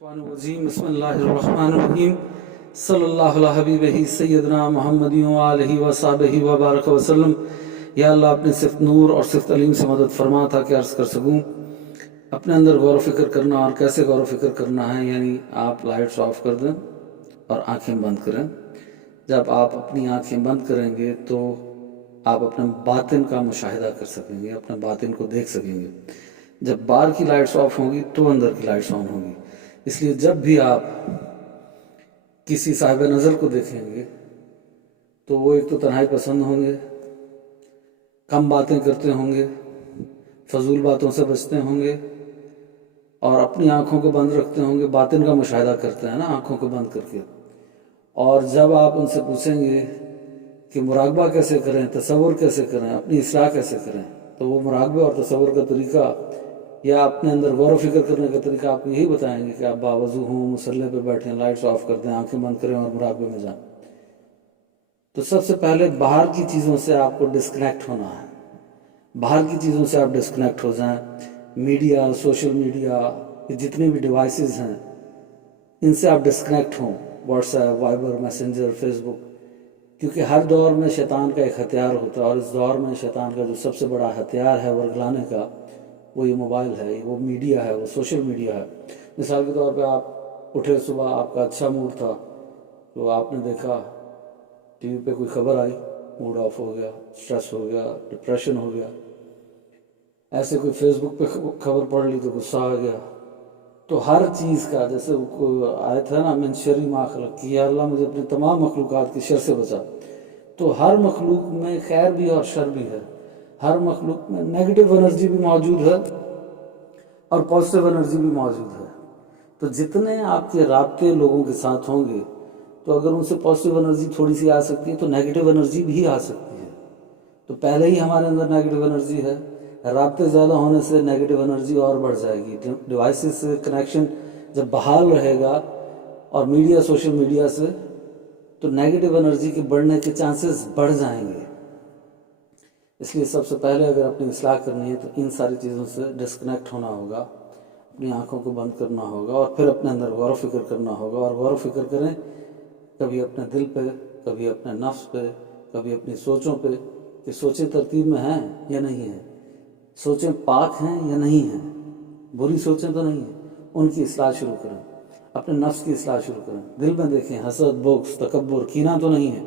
الرجیم بسم اللہ الرحمن الرحیم صلی اللہ علیہ حبیبہ سیدنا محمد وآلہ وصحبہ وبارک وسلم۔ یا اللہ اپنے صفت نور اور صفت علیم سے مدد فرما تھا کہ عرض کر سکوں اپنے اندر غور و فکر کرنا۔ اور کیسے غور و فکر کرنا ہے؟ یعنی آپ لائٹس آف کر دیں اور آنکھیں بند کریں۔ جب آپ اپنی آنکھیں بند کریں گے تو آپ اپنے باطن کا مشاہدہ کر سکیں گے، اپنے باطن کو دیکھ سکیں گے۔ جب باہر کی لائٹس آف ہوں گی تو اندر کی لائٹس آن ہوں گی۔ اس لیے جب بھی آپ کسی صاحب نظر کو دیکھیں گے تو وہ ایک تو تنہائی پسند ہوں گے، کم باتیں کرتے ہوں گے، فضول باتوں سے بچتے ہوں گے اور اپنی آنکھوں کو بند رکھتے ہوں گے۔ باطن کا مشاہدہ کرتے ہیں نا آنکھوں کو بند کر کے۔ اور جب آپ ان سے پوچھیں گے کہ مراقبہ کیسے کریں، تصور کیسے کریں، اپنی اصلاح کیسے کریں، تو وہ مراقبہ اور تصور کا طریقہ یا اپنے اندر غور و فکر کرنے کا طریقہ آپ کو یہی بتائیں گے کہ آپ باوضو ہوں، مصلی پہ بیٹھیں، لائٹس آف کر دیں، آنکھیں بند کریں اور مراقبے میں جائیں۔ تو سب سے پہلے باہر کی چیزوں سے آپ کو ڈسکنیکٹ ہونا ہے۔ باہر کی چیزوں سے آپ ڈسکنیکٹ ہو جائیں۔ میڈیا، سوشل میڈیا، یہ جتنے بھی ڈیوائسز ہیں ان سے آپ ڈسکنیکٹ ہوں۔ WhatsApp, Viber, Messenger, Facebook, کیونکہ ہر دور میں شیطان کا ایک ہتھیار ہوتا ہے، اور اس دور میں شیطان کا جو سب سے بڑا ہتھیار ہے ورگلانے کا وہ یہ موبائل ہے، وہ میڈیا ہے، وہ سوشل میڈیا ہے۔ مثال کے طور پہ آپ اٹھے صبح، آپ کا اچھا موڈ تھا تو آپ نے دیکھا ٹی وی پہ کوئی خبر آئی، موڈ آف ہو گیا، سٹریس ہو گیا، ڈپریشن ہو گیا۔ ایسے کوئی فیس بک پہ خبر پڑھ لی تو غصہ آ گیا۔ تو ہر چیز کا، جیسے آیت ہے نا من شر ما خلق، کہ یا اللہ مجھے اپنے تمام مخلوقات کی شر سے بچا۔ تو ہر مخلوق میں خیر بھی اور شر بھی ہے۔ ہر مخلوق میں نیگیٹو انرجی بھی موجود ہے اور پازیٹیو انرجی بھی موجود ہے۔ تو جتنے آپ کے رابطے لوگوں کے ساتھ ہوں گے تو اگر ان سے پازیٹیو انرجی تھوڑی سی آ سکتی ہے تو نیگیٹو انرجی بھی آ سکتی ہے۔ تو پہلے ہی ہمارے اندر نیگیٹو انرجی ہے، رابطے زیادہ ہونے سے نیگیٹو انرجی اور بڑھ جائے گی۔ ڈیوائسز سے کنیکشن جب بحال رہے گا اور میڈیا، سوشل میڈیا سے، تو نیگیٹو انرجی کے بڑھنے کے چانسز بڑھ جائیں گے۔ اس لیے سب سے پہلے اگر اپنی اصلاح کرنی ہے تو ان ساری چیزوں سے ڈسکنیکٹ ہونا ہوگا، اپنی آنکھوں کو بند کرنا ہوگا اور پھر اپنے اندر غور و فکر کرنا ہوگا۔ اور غور و فکر کریں کبھی اپنے دل پہ، کبھی اپنے نفس پہ، کبھی اپنی سوچوں پہ، کہ سوچیں ترتیب میں ہیں یا نہیں ہیں، سوچیں پاک ہیں یا نہیں ہیں، بری سوچیں تو نہیں ہیں، ان کی اصلاح شروع کریں۔ اپنے نفس کی اصلاح شروع کریں، دل میں دیکھیں حسد، بغض، تکبر، کینہ تو نہیں ہے،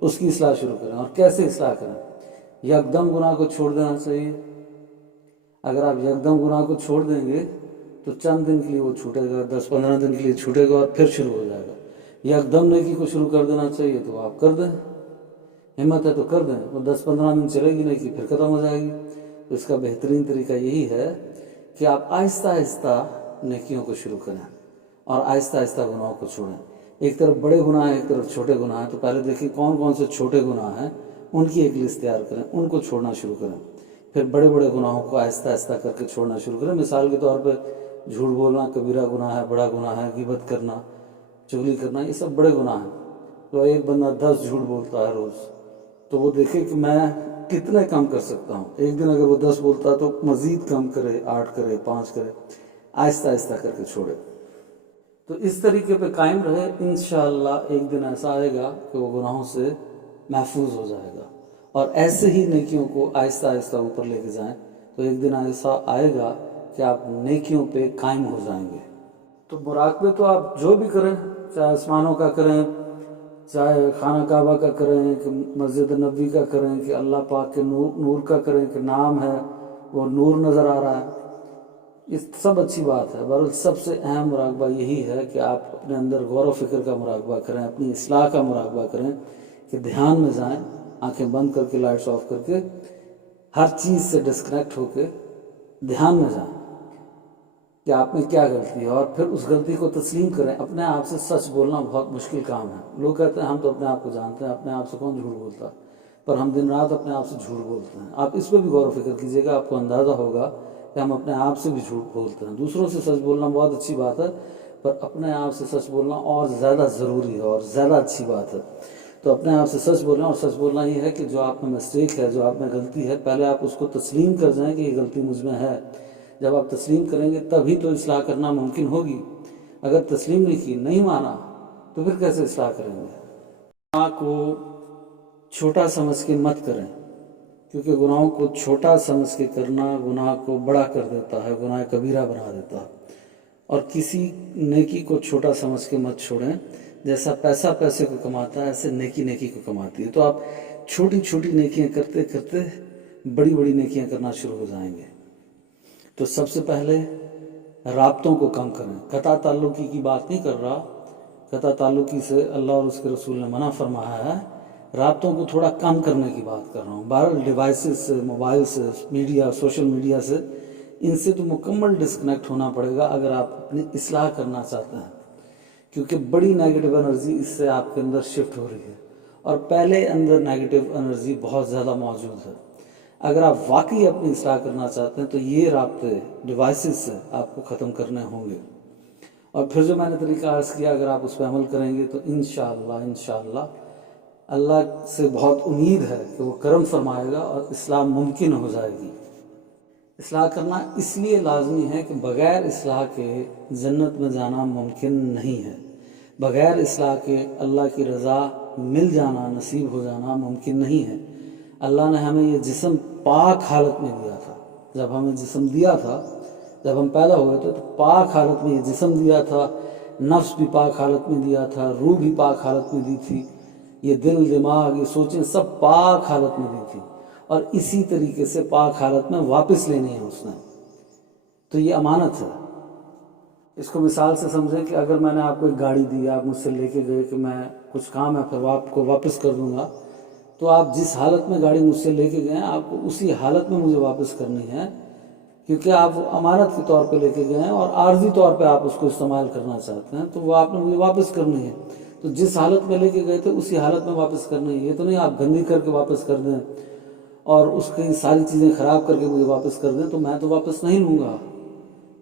اس کی اصلاح شروع کریں۔ اور کیسے اصلاح کریں؟ یکدم گناہ کو چھوڑ دینا چاہیے۔ اگر آپ یکدم گناہ کو چھوڑ دیں گے تو چند دن کے لیے وہ چھوٹے گا، 10-15 دن کے لیے چھوٹے گا اور پھر شروع ہو جائے گا۔ یکدم نیکی کو شروع کر دینا چاہیے تو آپ کر دیں، ہمت ہے تو کر دیں۔ وہ 10-15 دن چلے گی نیکی، پھر ختم ہو جائے گی۔ تو اس کا بہترین طریقہ یہی ہے کہ آپ آہستہ آہستہ نیکیوں کو شروع کریں اور آہستہ آہستہ گناہوں کو چھوڑیں۔ ایک طرف بڑے گناہ ہیں، ایک طرف چھوٹے گناہ ہیں، تو پہلے دیکھیں کون کون سے چھوٹے گناہ ہیں، ان کی ایک لسٹ تیار کریں، ان کو چھوڑنا شروع کریں۔ پھر بڑے بڑے گناہوں کو آہستہ آہستہ کر کے چھوڑنا شروع کریں۔ مثال کے طور پہ جھوٹ بولنا کبیرہ گناہ ہے، بڑا گناہ ہے۔ غیبت کرنا، چغلی کرنا، یہ سب بڑے گناہ ہیں۔ تو ایک بندہ 10 جھوٹ بولتا ہے روز، تو وہ دیکھے کہ میں کتنے کم کر سکتا ہوں۔ ایک دن اگر وہ 10 بولتا ہے تو مزید کم کرے، 8 کرے، 5 کرے، آہستہ آہستہ کر کے چھوڑے۔ تو اس طریقے پہ قائم رہے، انشاءاللہ ایک دن ایسا آئے گا کہ وہ گناہوں سے محفوظ ہو جائے گا۔ اور ایسے ہی نیکیوں کو آہستہ آہستہ اوپر لے کے جائیں تو ایک دن ایسا آئے گا کہ آپ نیکیوں پہ قائم ہو جائیں گے۔ تو مراقبے تو آپ جو بھی کریں، چاہے آسمانوں کا کریں، چاہے خانہ کعبہ کا کریں، کہ مسجد نبوی کا کریں، کہ اللہ پاک کے نور کا کریں، کہ نام ہے وہ نور نظر آ رہا ہے، یہ سب اچھی بات ہے۔ بہرحال سب سے اہم مراقبہ یہی ہے کہ آپ اپنے اندر غور و فکر کا مراقبہ کریں، اپنی اصلاح کا مراقبہ کریں، کہ دھیان میں جائیں، آنکھیں بند کر کے، لائٹس آف کر کے، ہر چیز سے ڈسکنیکٹ ہو کے دھیان میں جائیں کہ آپ میں کیا غلطی ہے، اور پھر اس غلطی کو تسلیم کریں۔ اپنے آپ سے سچ بولنا بہت مشکل کام ہے۔ لوگ کہتے ہیں ہم تو اپنے آپ کو جانتے ہیں، اپنے آپ سے کون جھوٹ بولتا، پر ہم دن رات اپنے آپ سے جھوٹ بولتے ہیں۔ آپ اس پہ بھی غور و فکر کیجئے گا، آپ کو اندازہ ہوگا کہ ہم اپنے آپ سے بھی جھوٹ بولتے ہیں۔ دوسروں سے سچ بولنا بہت اچھی بات ہے، پر اپنے آپ سے سچ بولنا اور زیادہ ضروری ہے اور زیادہ اچھی بات ہے۔ تو اپنے آپ سے سچ بولنا، اور سچ بولنا یہ ہے کہ جو آپ میں مسٹیک ہے، جو آپ میں غلطی ہے، پہلے آپ اس کو تسلیم کر جائیں کہ یہ غلطی مجھ میں ہے۔ جب آپ تسلیم کریں گے تبھی تو اصلاح کرنا ممکن ہوگی۔ اگر تسلیم نہیں کی، نہیں مانا، تو پھر کیسے اصلاح کریں گے؟ گناہ کو چھوٹا سمجھ کے مت کریں، کیونکہ گناہوں کو چھوٹا سمجھ کے کرنا گناہ کو بڑا کر دیتا ہے، گناہ کبیرہ بنا دیتا ہے۔ اور کسی نیکی کو چھوٹا سمجھ کے مت چھوڑیں، جیسا پیسہ پیسے کو کماتا ہے ایسے نیکی نیکی کو کماتی ہے۔ تو آپ چھوٹی چھوٹی نیکیاں کرتے کرتے بڑی بڑی نیکیاں کرنا شروع ہو جائیں گے۔ تو سب سے پہلے رابطوں کو کم کریں۔ قطع تعلقی کی بات نہیں کر رہا، قطع تعلقی سے اللہ اور اس کے رسول نے منع فرمایا ہے، رابطوں کو تھوڑا کم کرنے کی بات کر رہا ہوں۔ بہرحال ڈیوائسز سے، موبائل سے، میڈیا، سوشل میڈیا سے، ان سے تو مکمل ڈسکنیکٹ ہونا پڑے گا اگر آپ اپنی اصلاح کرنا چاہتے ہیں، کیونکہ بڑی نیگیٹو انرجی اس سے آپ کے اندر شفٹ ہو رہی ہے، اور پہلے اندر نیگیٹو انرجی بہت زیادہ موجود ہے۔ اگر آپ واقعی اپنی اصلاح کرنا چاہتے ہیں تو یہ رابطے ڈیوائسز سے آپ کو ختم کرنے ہوں گے۔ اور پھر جو میں نے طریقہ عرض کیا، اگر آپ اس پہ عمل کریں گے تو انشاءاللہ اللہ سے بہت امید ہے کہ وہ کرم فرمائے گا اور اصلاح ممکن ہو جائے گی۔ اصلاح کرنا اس لیے لازمی ہے کہ بغیر اصلاح کے جنت میں جانا ممکن نہیں ہے، بغیر اصلاح کے اللہ کی رضا مل جانا، نصیب ہو جانا ممکن نہیں ہے۔ اللہ نے ہمیں یہ جسم پاک حالت میں دیا تھا، جب ہمیں جسم دیا تھا، جب ہم پیدا ہوئے تھے تو پاک حالت میں یہ جسم دیا تھا، نفس بھی پاک حالت میں دیا تھا، روح بھی پاک حالت میں دی تھی، یہ دل، دماغ، یہ سوچیں سب پاک حالت میں دی تھی، اور اسی طریقے سے پاک حالت میں واپس لینی ہے اس نے۔ تو یہ امانت ہے۔ اس کو مثال سے سمجھیں کہ اگر میں نے آپ کو ایک گاڑی دی، آپ مجھ سے لے کے گئے کہ میں کچھ کام ہے پھر آپ کو واپس کر دوں گا، تو آپ جس حالت میں گاڑی مجھ سے لے کے گئے ہیں آپ کو اسی حالت میں مجھے واپس کرنی ہے، کیونکہ آپ امانت کے طور پہ لے کے گئے ہیں اور عارضی طور پہ آپ اس کو استعمال کرنا چاہتے ہیں، تو وہ آپ نے مجھے واپس کرنی ہے۔ تو جس حالت میں لے کے گئے تھے اسی حالت میں واپس کرنی ہے۔ یہ تو نہیں آپ گندی کر کے واپس کر دیں اور اس کی ساری چیزیں خراب کر کے مجھے واپس کر دیں، تو میں تو واپس نہیں لوں گا،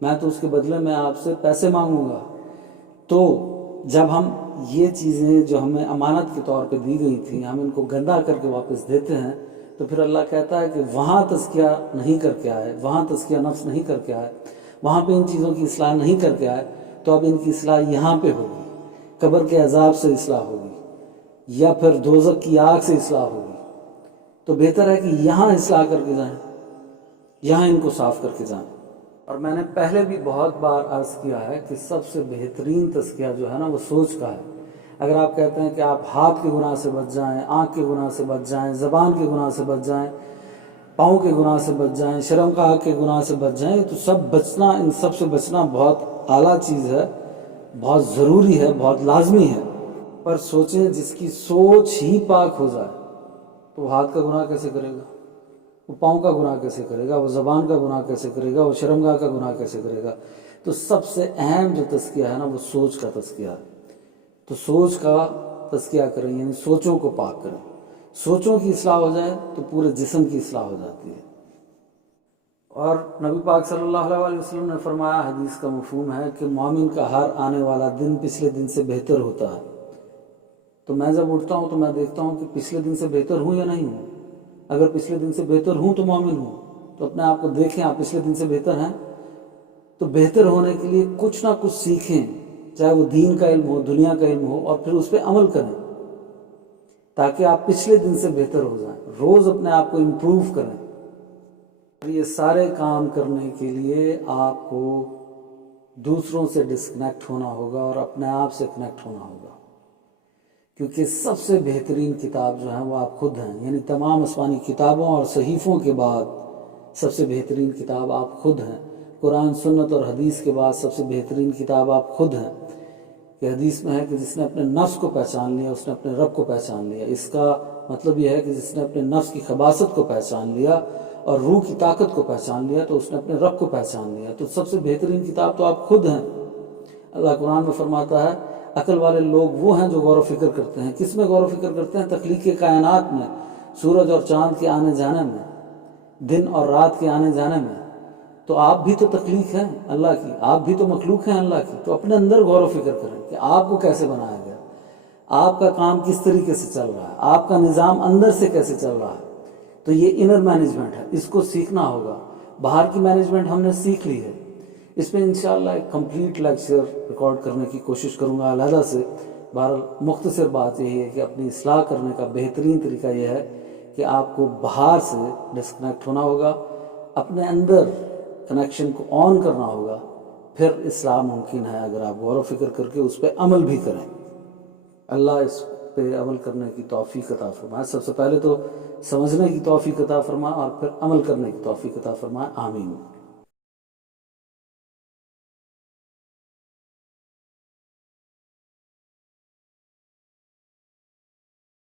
میں تو اس کے بدلے میں آپ سے پیسے مانگوں گا۔ تو جب ہم یہ چیزیں جو ہمیں امانت کے طور پہ دی گئی تھیں، ہم ان کو گندا کر کے واپس دیتے ہیں، تو پھر اللہ کہتا ہے کہ وہاں تزکیہ نہیں کر کے آئے، وہاں تزکیہ نفس نہیں کر کے آئے، وہاں پہ ان چیزوں کی اصلاح نہیں کر کے آئے، تو اب ان کی اصلاح یہاں پہ ہوگی، قبر کے عذاب سے اصلاح ہوگی یا پھر دوزخ کی آگ سے اصلاح ہوگی۔ تو بہتر ہے کہ یہاں اصلاح کر کے جائیں، یہاں ان کو صاف کر کے جائیں۔ اور میں نے پہلے بھی بہت بار عرض کیا ہے کہ سب سے بہترین تزکیہ جو ہے نا وہ سوچ کا ہے۔ اگر آپ کہتے ہیں کہ آپ ہاتھ کے گناہ سے بچ جائیں، آنکھ کے گناہ سے بچ جائیں، زبان کے گناہ سے بچ جائیں، پاؤں کے گناہ سے بچ جائیں، شرمگاہ کے گناہ سے بچ جائیں، تو سب بچنا، ان سب سے بچنا بہت اعلیٰ چیز ہے، بہت ضروری ہے، بہت لازمی ہے۔ پر سوچیں جس کی سوچ ہی پاک ہو جائے تو وہ ہاتھ کا گناہ کیسے کرے گا، وہ پاؤں کا گناہ کیسے کرے گا، وہ زبان کا گناہ کیسے کرے گا، وہ شرمگاہ کا گناہ کیسے کرے گا؟ تو سب سے اہم جو تزکیہ ہے نا وہ سوچ کا تزکیہ ہے۔ تو سوچ کا تزکیہ کریں، یعنی سوچوں کو پاک کریں۔ سوچوں کی اصلاح ہو جائے تو پورے جسم کی اصلاح ہو جاتی ہے۔ اور نبی پاک صلی اللہ علیہ وسلم نے فرمایا، حدیث کا مفہوم ہے کہ مومن کا ہر آنے والا دن پچھلے دن سے بہتر ہوتا ہے۔ تو میں جب اٹھتا ہوں تو میں دیکھتا ہوں کہ پچھلے دن سے بہتر ہوں یا نہیں ہوں۔ اگر پچھلے دن سے بہتر ہوں تو مومن ہوں۔ تو اپنے آپ کو دیکھیں، آپ پچھلے دن سے بہتر ہیں تو بہتر ہونے کے لیے کچھ نہ کچھ سیکھیں، چاہے وہ دین کا علم ہو، دنیا کا علم ہو، اور پھر اس پہ عمل کریں تاکہ آپ پچھلے دن سے بہتر ہو جائیں۔ روز اپنے آپ کو امپروو کریں۔ یہ سارے کام کرنے کے لیے آپ کو دوسروں سے ڈسکنیکٹ ہونا ہوگا اور اپنے آپ سے کنیکٹ ہونا ہوگا، کیونکہ سب سے بہترین کتاب جو ہے وہ آپ خود ہیں۔ یعنی تمام آسمانی کتابوں اور صحیفوں کے بعد سب سے بہترین کتاب آپ خود ہیں۔ قرآن، سنت اور حدیث کے بعد سب سے بہترین کتاب آپ خود ہیں۔ کہ حدیث میں ہے کہ جس نے اپنے نفس کو پہچان لیا اس نے اپنے رب کو پہچان لیا۔ اس کا مطلب یہ ہے کہ جس نے اپنے نفس کی خباثت کو پہچان لیا اور روح کی طاقت کو پہچان لیا تو اس نے اپنے رب کو پہچان لیا۔ تو سب سے بہترین کتاب تو آپ خود ہیں۔ اللہ قرآن میں فرماتا ہے، عقل والے لوگ وہ ہیں جو غور و فکر کرتے ہیں۔ کس میں غور و فکر کرتے ہیں؟ تخلیق کائنات میں، سورج اور چاند کے آنے جانے میں، دن اور رات کے آنے جانے میں۔ تو آپ بھی تو تخلیق ہیں اللہ کی، آپ بھی تو مخلوق ہیں اللہ کی۔ تو اپنے اندر غور و فکر کریں کہ آپ کو کیسے بنایا گیا، آپ کا کام کس طریقے سے چل رہا ہے، آپ کا نظام اندر سے کیسے چل رہا ہے۔ تو یہ انر مینجمنٹ ہے، اس کو سیکھنا ہوگا۔ باہر کی مینجمنٹ ہم نے سیکھ لی ہے، اس پہ انشاءاللہ ایک کمپلیٹ لیکچر ریکارڈ کرنے کی کوشش کروں گا علیحدہ سے. بہرحال مختصر بات یہی ہے کہ اپنی اصلاح کرنے کا بہترین طریقہ یہ ہے کہ آپ کو باہر سے ڈسکنیکٹ ہونا ہوگا، اپنے اندر کنیکشن کو آن کرنا ہوگا، پھر اصلاح ممکن ہے اگر آپ غور و فکر کر کے اس پہ عمل بھی کریں. اللہ اس پہ عمل کرنے کی توفیق عطا فرمائے. سب سے پہلے تو سمجھنے کی توفیق عطا فرمائے اور پھر عمل کرنے کی توفیق عطا فرمائے. آمین.